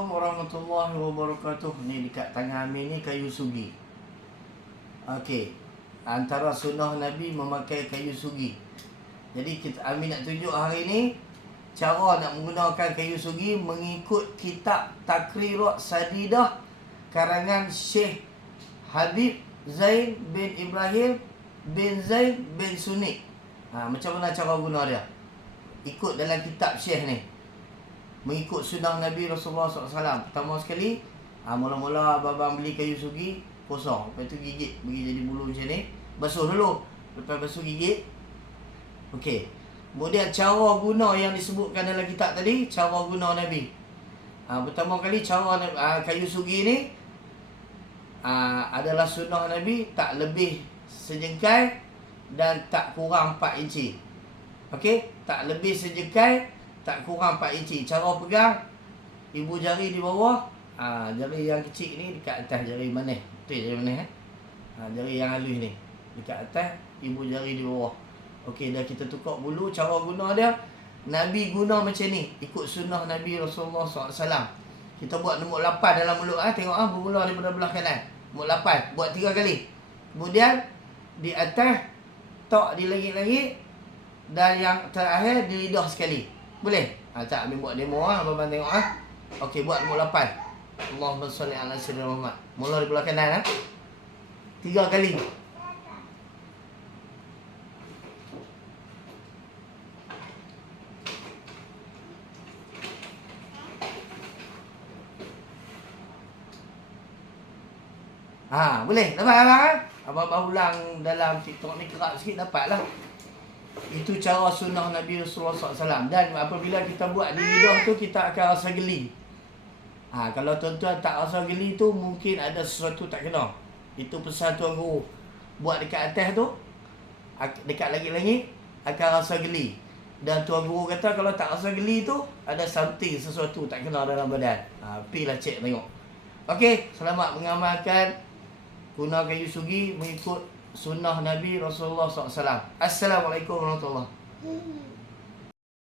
Assalamualaikum warahmatullahi wabarakatuh. Ni dekat tangan Amir ni kayu sugi. Okey. Antara sunnah Nabi memakai kayu sugi. Jadi kita Amir nak tunjuk hari ni cara nak menggunakan kayu sugi mengikut kitab Takrirat Sadidah karangan Syekh Habib Zain bin Ibrahim bin Zain bin Sunni. Ha, macam mana cara guna dia? Ikut dalam kitab Syekh ni mengikut sunnah Nabi Rasulullah SAW. Pertama sekali, ha, mula-mula abang beli kayu sugi, kosong. Lepas tu gigit, bagi jadi bulu macam ni. Basuh dulu. Lepas basuh gigit. Okey. Kemudian cara guna yang disebutkan dalam kitab tadi, cara guna Nabi. Ha, pertama kali cara ha, kayu sugi ni ha, adalah sunnah Nabi tak lebih sejengkal dan tak kurang 4 inci. Okey, tak lebih sejengkal tak kurang 4 inci. Cara pegang ibu jari di bawah, ha, jari yang kecil ni dekat atas jari mana? Tu jari mana eh? Ha, jari yang halus ni. Dekat atas, ibu jari di bawah. Okey, dah kita tukar bulu, cara guna dia Nabi guna macam ni, ikut sunnah Nabi Rasulullah SAW. Kita buat nombor 8 dalam mulut ah, ha. tengok ah ha, bermula daripada belah kanan. Nombor 8, buat 3 kali. Kemudian di atas tok di langit-langit dan yang terakhir di lidah sekali. Boleh? Ha, tak ambil buat demo ah, abang tengok ah. Okey, buat nombor 8. Allahumma salli ala sayyidina Muhammad. Mula di belah kanan ah. Tiga kali. Ha, boleh. Dapat abang ah? Abang-abang ulang dalam TikTok ni kerap sikit dapatlah. Itu cara sunnah Nabi Rasulullah SAW Dan apabila kita buat di lidah tu Kita akan rasa geli. Ha, Kalau tuan-tuan tak rasa geli tu Mungkin ada sesuatu tak kena. Itu pesan tuan guru. Buat dekat atas tu Dekat lagi-lagi Akan rasa geli. Dan tuan guru kata Kalau tak rasa geli tu Ada something sesuatu tak kena dalam badan. Ha, Pergilah cek tengok. Okey, selamat mengamalkan. Guna kayu sugi mengikut sunnah Nabi Rasulullah SAW. Assalamualaikum warahmatullahi